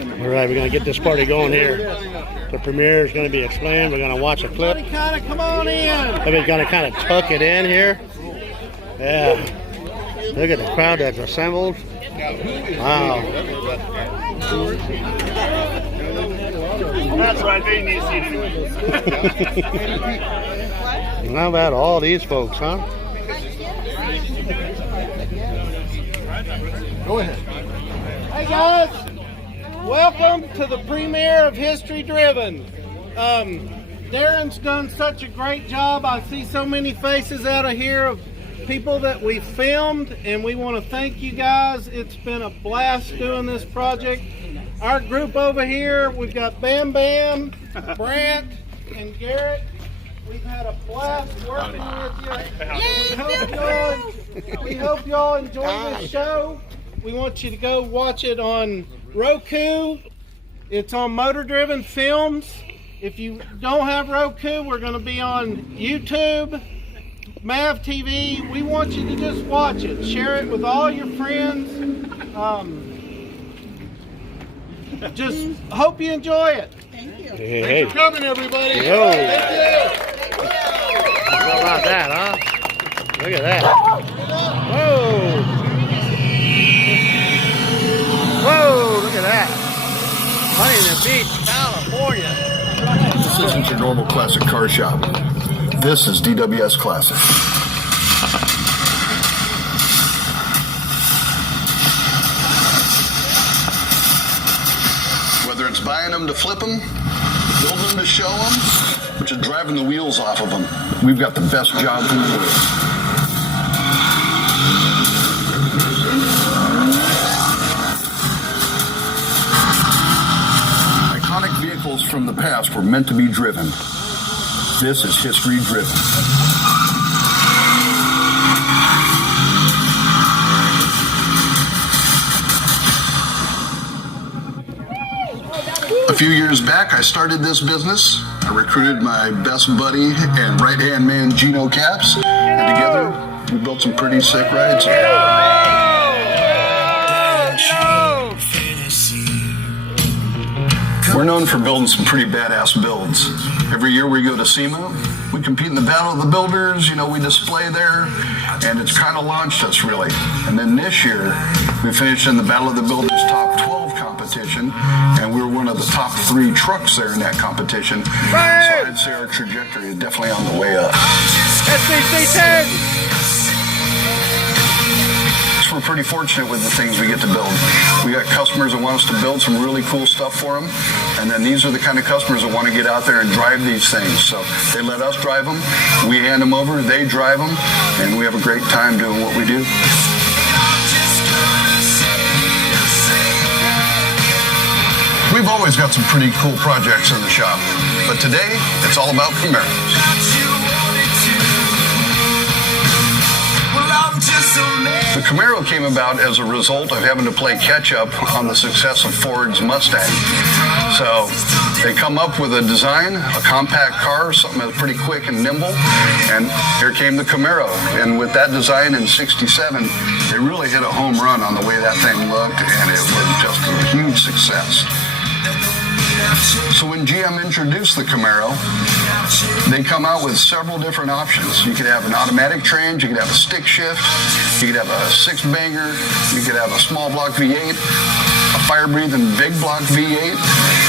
All right, we're going to get this party going here. The premiere is going to be explained. We're going to watch a clip. Come on in. We're going to kind of tuck it in here. Yeah. Look at the crowd that's assembled. Wow. That's right, they need to see it anyway. How about all these folks, huh? Go ahead. Hey guys, welcome to the premiere of History Driven. Darin's done such a great job. I see so many faces out of here of people that we filmed, and we want to thank you guys. It's been a blast doing this project. Our group over here, we've got Bam Bam, Brant, and Garrett. We've had a blast working with you. We hope y'all enjoy this show. We want you to go watch it on Roku. It's on Motor Driven Films. If you don't have Roku, we're going to be on YouTube, Mav TV. We want you to just watch it. Share it with all your friends. Just hope you enjoy it. Thank you. Hey, Thanks for coming, everybody. Yo. Thank you. How about that, huh? Look at that. Whoa. Whoa, look at that. Huntington Beach, California. This isn't your normal classic car shop. This is DWS Classics. Whether it's buying them to flip them, building them to show them, or just driving the wheels off of them, we've got the best job in the world. Iconic vehicles from the past were meant to be driven. This is History Driven. A few years back, I started this business. I recruited my best buddy and right-hand man, Gino Capps, and together we built some pretty sick rides. We're known for building some pretty badass builds. Every year we go to SEMA, we compete in the Battle of the Builders, we display there, and it's kind of launched us really. And then this year, we finished in the Battle of the Builders Top 12 competition, and we were one of the top 3 trucks there in that competition. So I'd say our trajectory is definitely on the way up. SBC 10. We're pretty fortunate with the things we get to build. We got customers that want us to build some really cool stuff for them, and then these are the kind of customers that want to get out there and drive these things. So they let us drive them, we hand them over, they drive them, and we have a great time doing what we do. We've always got some pretty cool projects in the shop, but today it's all about Camaros. The Camaro came about as a result of having to play catch-up on the success of Ford's Mustang. So they come up with a design, a compact car, something that's pretty quick and nimble, and here came the Camaro. And with that design in '67, they really hit a home run on the way that thing looked, and it was just a huge success. So when GM introduced the Camaro, they come out with several different options. You could have an automatic trans, you could have a stick shift, you could have a 6-banger, you could have a small block V8, a fire-breathing big block V8.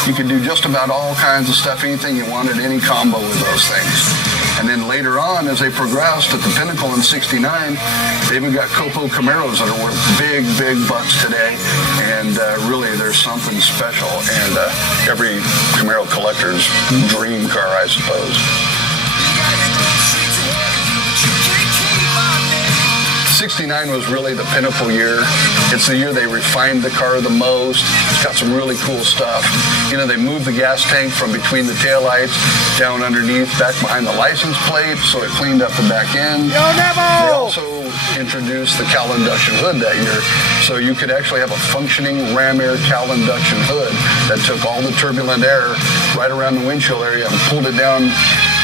You could do just about all kinds of stuff, anything you wanted, any combo with those things. And then later on, as they progressed at the pinnacle in '69, they even got Copo Camaros that are worth big, big bucks today. And really, there's something special. And every Camaro collector's dream car, I suppose. '69 was really the pinnacle year. It's the year they refined the car the most. It's got some really cool stuff. They moved the gas tank from between the taillights down underneath, back behind the license plate, so it cleaned up the back end. They also introduced the cowl induction hood that year, so you could actually have a functioning ram air cowl induction hood that took all the turbulent air right around the windshield area and pulled it down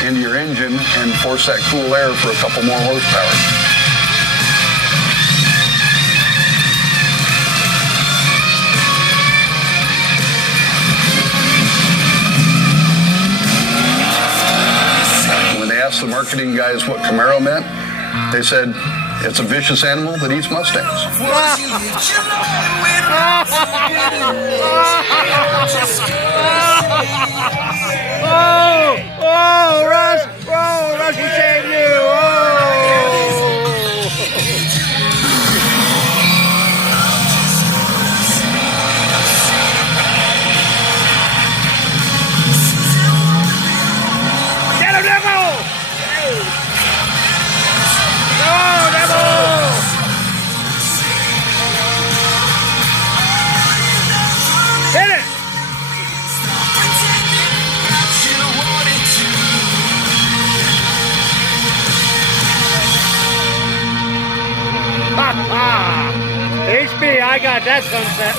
into your engine and forced that cool air for a couple more horsepower. asked the marketing guys what Camaro meant, they said, it's a vicious animal that eats Mustangs. Russ, he saved you. HB, I got that sunset.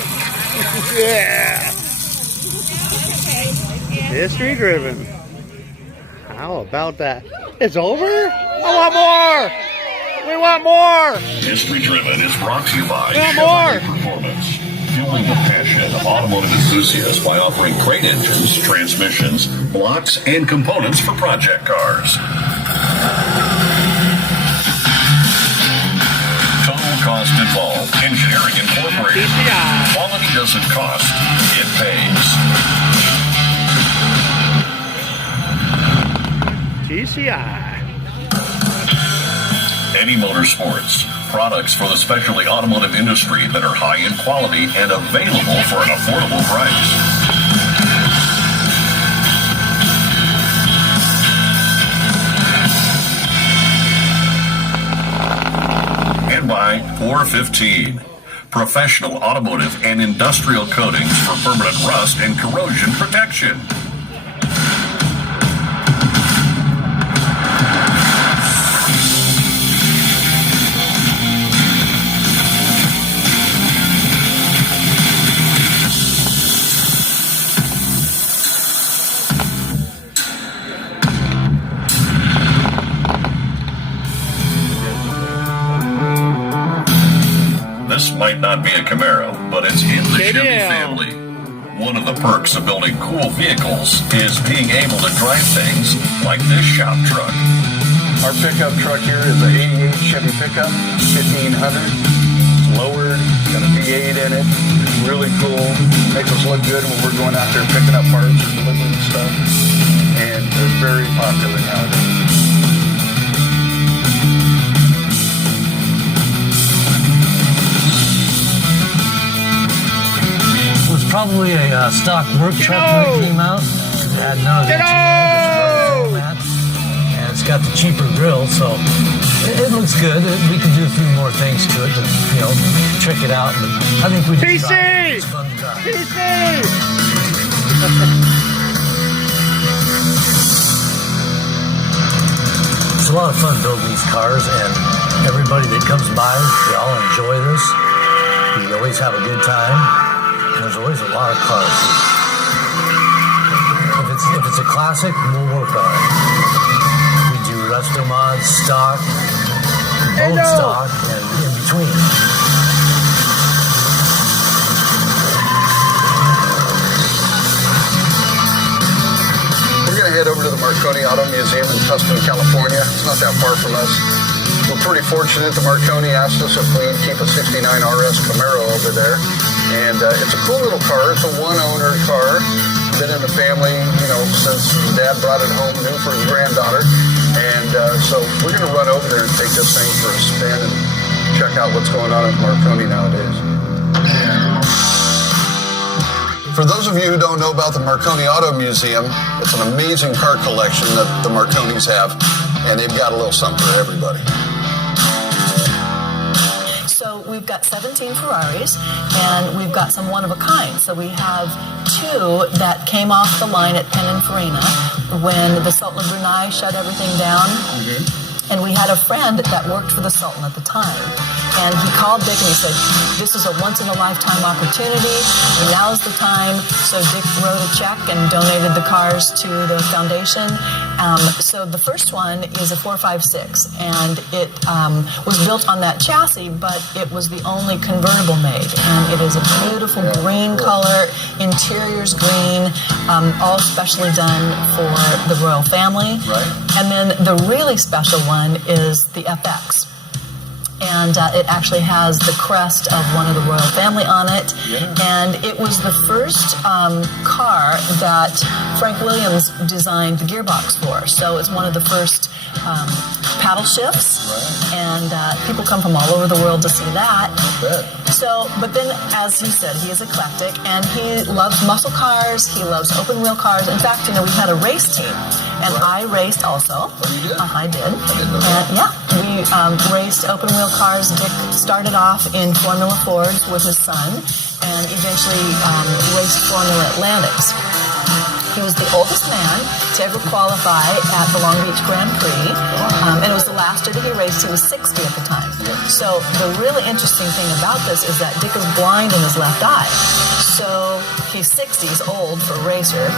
Yeah. History driven. How about that? It's over? I want more! We want more! History driven is brought to you by more Performance. Fueling the passion of automotive enthusiasts by offering great engines, transmissions, blocks, and components for project cars. Cost involved. Engineering incorporated. Quality doesn't cost. It pays. TCI. Eddie Motorsports. Products for the specialty automotive industry that are high in quality and available for an affordable price. And by 415, professional automotive and industrial coatings for permanent rust and corrosion protection. This might not be a Camaro, but it's in the Chevy family. One of the perks of building cool vehicles is being able to drive things like this shop truck. Our pickup truck here is an 88 Chevy pickup, 1500. It's lowered, got a V8 in it. It's really cool. Makes us look good when we're going out there picking up parts and delivering stuff. And they're very popular nowadays. Probably a stock work truck when it came out. It had none of the format, and it's got the cheaper grill, so it looks good. We can do a few more things to it to, check it out. But I think we just PC! It's fun to drive. PC! It's a lot of fun building these cars, and everybody that comes by, they all enjoy this. We always have a good time. There's always a lot of cars. If it's a classic, we'll work on it. We do restomod, stock, bone stock, and in between. We're going to head over to the Marconi Auto Museum in Tustin, California. It's not that far from us. We're pretty fortunate that Marconi asked us if we'd keep a 69 RS Camaro over there. And it's a cool little car. It's a one-owner car. Been in the family, since Dad brought it home new for his granddaughter. And so we're going to run over there and take this thing for a spin and check out what's going on at Marconi nowadays. For those of you who don't know about the Marconi Auto Museum, it's an amazing car collection that the Marconis have, and they've got a little something for everybody. So we've got 17 Ferraris, and we've got some one-of-a-kind. So we have 2 that came off the line at Pininfarina when the Sultan of Brunei shut everything down. Mm-hmm. And we had a friend that worked for the Sultan at the time. And he called Dick and he said, this is a once-in-a-lifetime opportunity. Now's the time. So Dick wrote a check and donated the cars to the foundation. So the first one is a 456, and it was built on that chassis, but it was the only convertible made. And it is a beautiful green color, interior's green, all specially done for the royal family. Right. And then the really special one is the FX. And it actually has the crest of one of the royal family on it. Yeah. And it was the first car that Frank Williams designed the gearbox for. So it's one of the first paddle shifts. Right. And people come from all over the world to see that. I bet. So, but then, as he said, he is eclectic, and he loves muscle cars, he loves open wheel cars. In fact, you know, we had a race team, and I raced also. Oh, you did? I did. And yeah, we raced open wheel cars. Dick started off in Formula Fords with his son, and eventually raced Formula Atlantics. He was the oldest man to ever qualify at the Long Beach Grand Prix, and it was the last year that he raced. He was 60 at the time. So the really interesting thing about this is that Dick is blind in his left eye. So he's 60, he's old for a racer,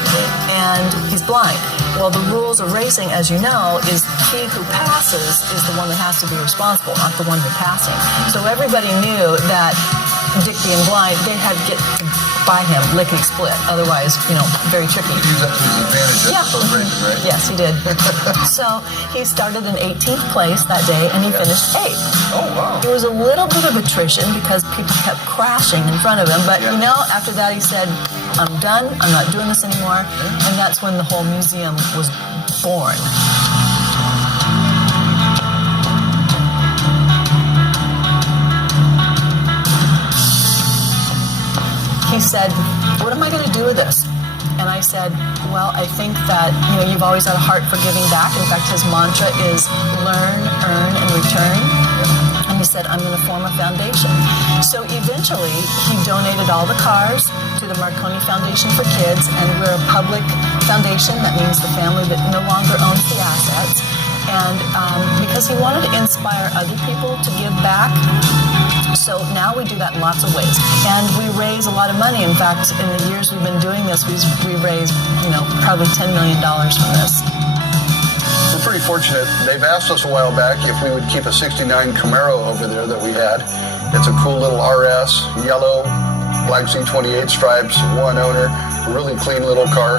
and he's blind. Well, the rules of racing, as you know, is he who passes is the one that has to be responsible, not the one who's passing. So everybody knew that Dick being blind, they had to get by him lickety split. Otherwise, you know, very tricky. He used that to his advantage at those races, right? Yes, he did. So he started in 18th place that day, and he finished 8th. Oh, wow. It was a little bit of attrition because people kept crashing in front of him. But, you know, after that he said, I'm done. I'm not doing this anymore. And that's when the whole museum was born. He said, what am I going to do with this? And I said, well, I think that, you know, you've always had a heart for giving back. In fact, his mantra is learn, earn, and return. And he said, I'm going to form a foundation. So eventually, he donated all the cars to the Marconi Foundation for Kids, and we're a public foundation. That means the family that no longer owns the assets. And because he wanted to inspire other people to give back, so now we do that in lots of ways. And we raise a lot of money. In fact, in the years we've been doing this, we raised, you know, probably $10 million from this. We're pretty fortunate. They've asked us a while back if we would keep a 69 Camaro over there that we had. It's a cool little RS, yellow, black Z28 stripes, one owner, a really clean little car.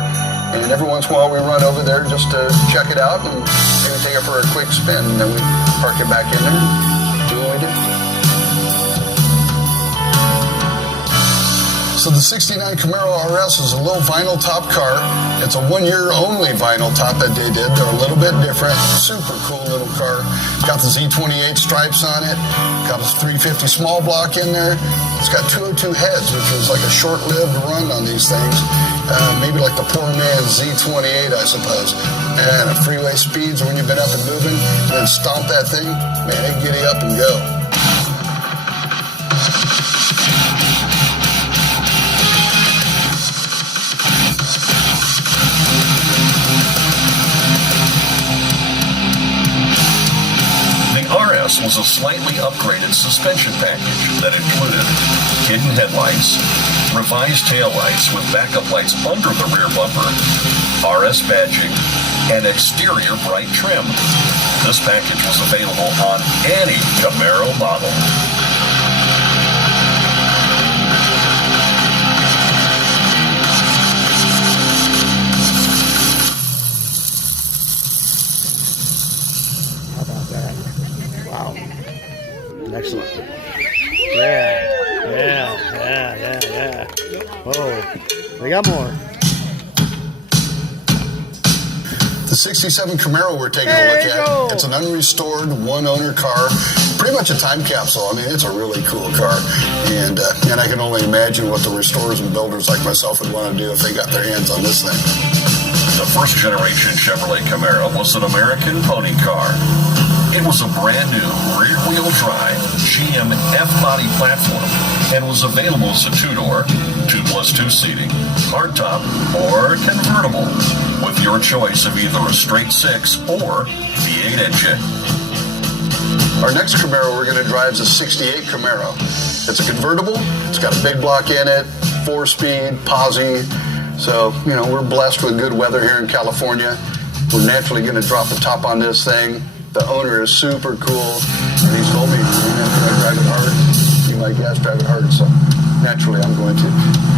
And every once in a while we run over there just to check it out and maybe take it for a quick spin. And then we park it back in there and do what we do. So the 69 Camaro RS is a little vinyl top car. It's a 1 year only vinyl top that they did. They're a little bit different. Super cool little car. Got the Z28 stripes on it. Got a 350 small block in there. It's got 202 heads, which was like a short-lived run on these things. Maybe like the poor man's Z28, I suppose. And at freeway speeds when you've been up and moving, and then stomp that thing, man, it giddy up and go. Was a slightly upgraded suspension package that included hidden headlights, revised taillights with backup lights under the rear bumper, RS badging, and exterior bright trim. This package was available on any Camaro model. Excellent. Yeah. Oh, we got more. The 67 Camaro we're taking a look at. It's an unrestored, one-owner car. Pretty much a time capsule. I mean, it's a really cool car. And I can only imagine what the restorers and builders like myself would want to do if they got their hands on this thing. The first generation Chevrolet Camaro was an American pony car. It was a brand new rear-wheel drive GM F-body platform and was available as a two-door, 2+2 seating, hardtop, or convertible, with your choice of either a straight 6 or V8 engine. Our next Camaro we're going to drive is a 68 Camaro. It's a convertible. It's got a big block in it, 4-speed, posi. So, you know, we're blessed with good weather here in California. We're naturally going to drop the top on this thing. The owner is super cool, and he's told me, I drive it hard. You might guess, drive it hard, so naturally I'm going to.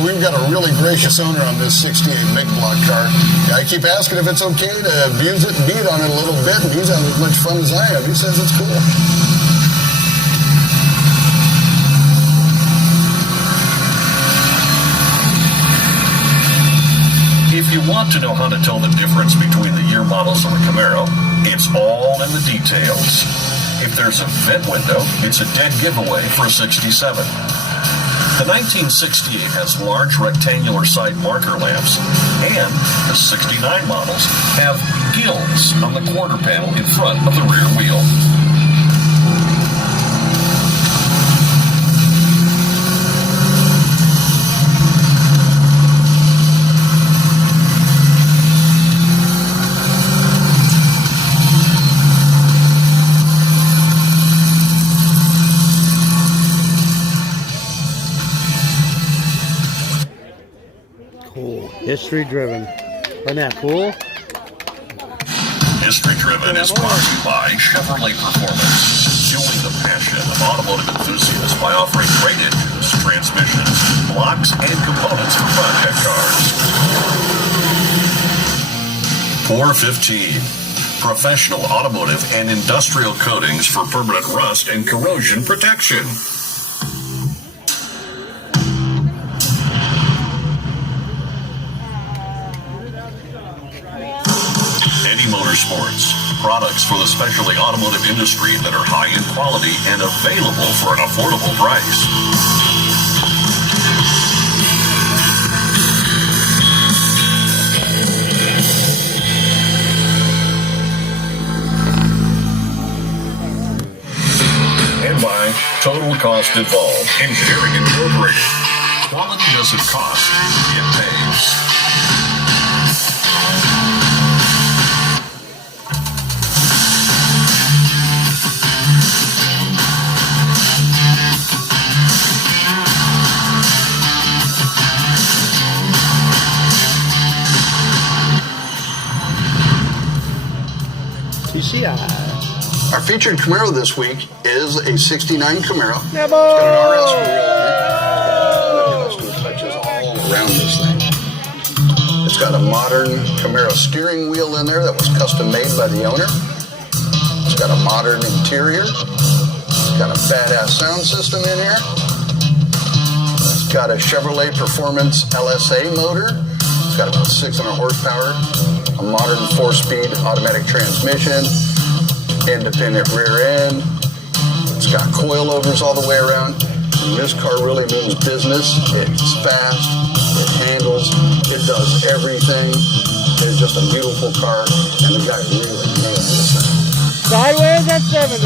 We've got a really gracious owner on this 68 big block car. I keep asking if it's okay to abuse it and beat on it a little bit, and he's having as much fun as I have. He says it's cool. If you want to know how to tell the difference between the year models of a Camaro, it's all in the details. If there's a vent window, it's a dead giveaway for a 67. The 1968 has large rectangular side marker lamps, and the 69 models have gills on the quarter panel in front of the rear wheel. Cool. History driven. Isn't that cool? History driven is brought to you by Chevrolet Performance, fueling the passion of automotive enthusiasts by offering great engines, transmissions, blocks, and components for project cars. 415. Professional automotive and industrial coatings for permanent rust and corrosion protection. Motorsports, products for the specialty automotive industry that are high in quality and available for an affordable price. And by Total Cost Involved Engineering Incorporated. Quality doesn't cost, it pays. Our featured Camaro this week is a 69 Camaro. It's got an RS wheel in it. It touches all around this thing. It's got a modern Camaro steering wheel in there that was custom made by the owner. It's got a modern interior. It's got a badass sound system in here. It's got a Chevrolet Performance LSA motor. It's got about 600 horsepower. A modern 4-speed automatic transmission, independent rear end. It's got coilovers all the way around. And this car really means business. It's fast, it handles, it does everything. It's just a beautiful car, and the guy really nailed this thing. Sideways at 70.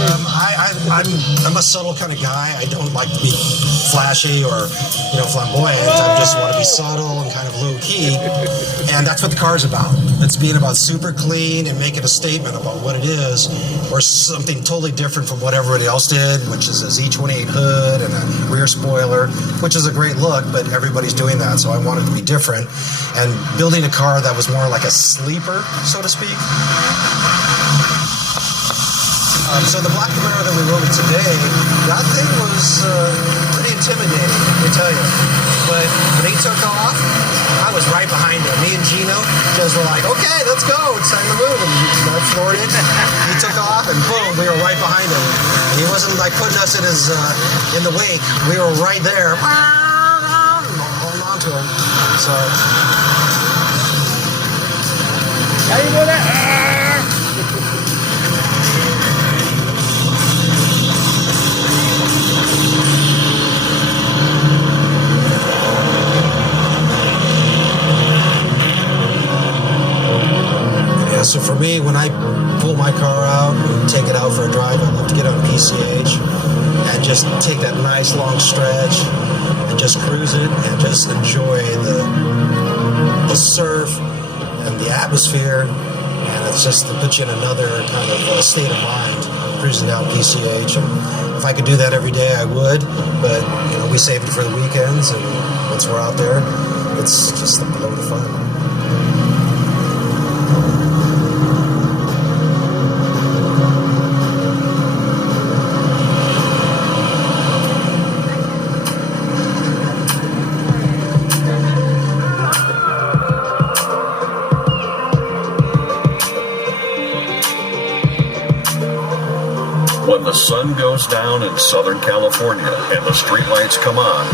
I'm a subtle kind of guy. I don't like to be flashy or, flamboyant. I just want to be subtle and kind of low key. And that's what the car's about. It's being about super clean and making a statement about what it is, or something totally different from what everybody else did, which is a Z28 hood and a rear spoiler, which is a great look, but everybody's doing that, so I wanted to be different. And building a car that was more like a sleeper, so to speak. So the black Camaro that we rode today, that thing was pretty intimidating, let me tell you. But when he took off, I was right behind him. Me and Gino just were like, okay, let's go. It's time to move. And I floored it. He took off, and boom, we were right behind him. And he wasn't like putting us in the wake. We were right there, holding on to him. So. How you do that? So for me, when I pull my car out and take it out for a drive, I love to get on PCH and just take that nice long stretch and and just cruise it and just enjoy the surf and the atmosphere, and it's just to put you in another kind of state of mind cruising down PCH. And if I could do that every day, I would, but you know, we save it for the weekends, and once we're out there, it's just a load of fun. When the sun goes down in Southern California and the streetlights come on,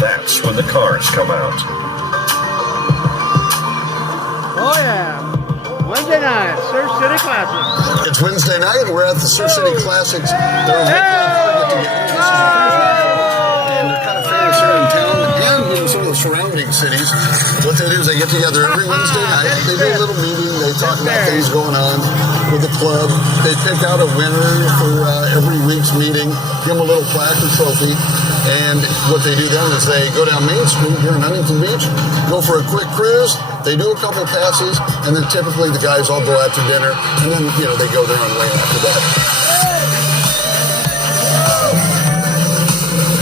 that's when the cars come out. Oh yeah, Wednesday night, Surf City Classics. It's Wednesday night, and we're at the Surf City Classics. They're and they're kind of famous here in town and in some of the surrounding cities. What they do is they get together every Wednesday night. They do a little meeting. They talk about things going on with the club. They pick out a winner for every week's meeting, give them a little plaque or trophy. And what they do then is they go down Main Street here in Huntington Beach, go for a quick cruise. They do a couple passes, and then typically the guys all go out to dinner, and then they go their own way after that.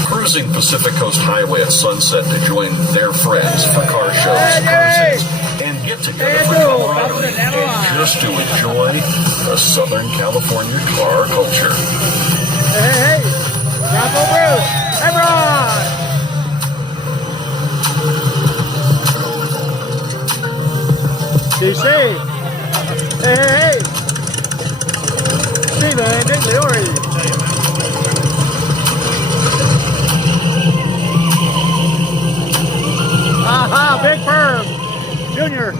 Cruising Pacific Coast Highway at sunset to join their friends for car shows, cruises, and get together for camaraderie, and just to enjoy the Southern California car culture. Hey, Bravo Bruce, hey Ron! DC, hey, Steven Digliori. Aha, Big Perm, Junior.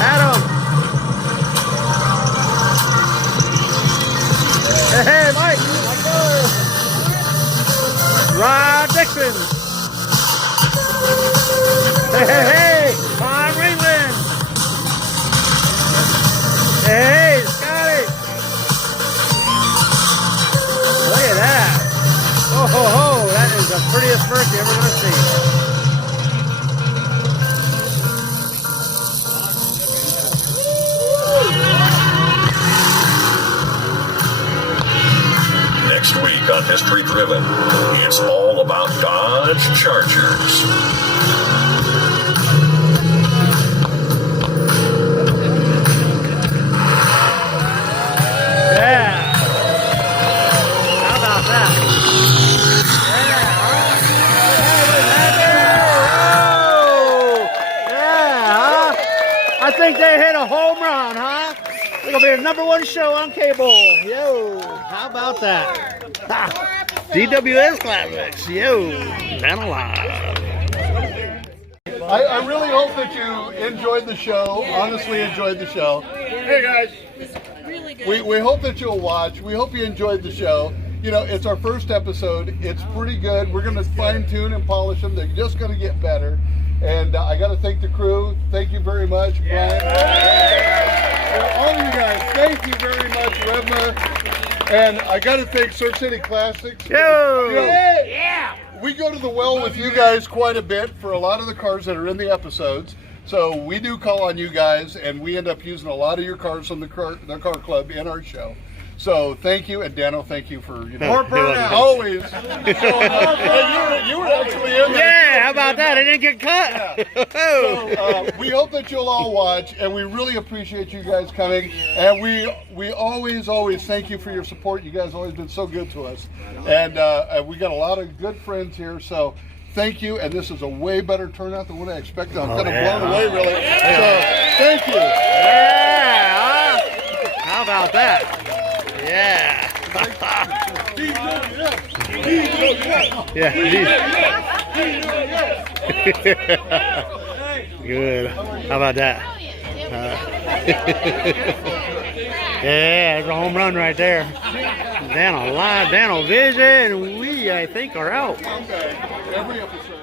Adam. Hey, Mike. Rod Dixon. Hey, Bob Ringland. Hey, Scotty. Look at that. Oh, ho, ho. That is the prettiest bird you're ever going to see. Next week on History Driven, it's all about Dodge Chargers. Yeah. How about that? Yeah. Yeah, huh? I think they hit a home run, huh? It'll be a #1 show on cable. Yo, how about that? Ha. DWS Classics. Yo, DanoLive. I really hope that you enjoyed the show. Honestly, enjoyed the show. Hey guys, we hope that you'll watch. We hope you enjoyed the show. You know, it's our first episode. It's pretty good. We're going to fine tune and polish them. They're just going to get better. And I got to thank the crew. Thank you very much, Brian. All of you guys, thank you very much, Revma. And I got to thank Surf City Classics. Yo! You know, yeah! We go to the well with you guys quite a bit for a lot of the cars that are in the episodes. So we do call on you guys, and we end up using a lot of your cars from the car club in our show. So thank you, and Dano, thank you for more burnout always. You were actually in there. Yeah, how about that? I didn't get cut. Yeah. So, we hope that you'll all watch, and we really appreciate you guys coming. And we always thank you for your support. You guys have always been so good to us, and we got a lot of good friends here. So thank you, and this is a way better turnout than what I expected. I'm kind of blown away, really. So thank you. Yeah. How about that? Yeah. Good. How about that? Yeah, it's a home run right there. DanoLive, DanoVision, we, I think, are out. Okay. Every episode.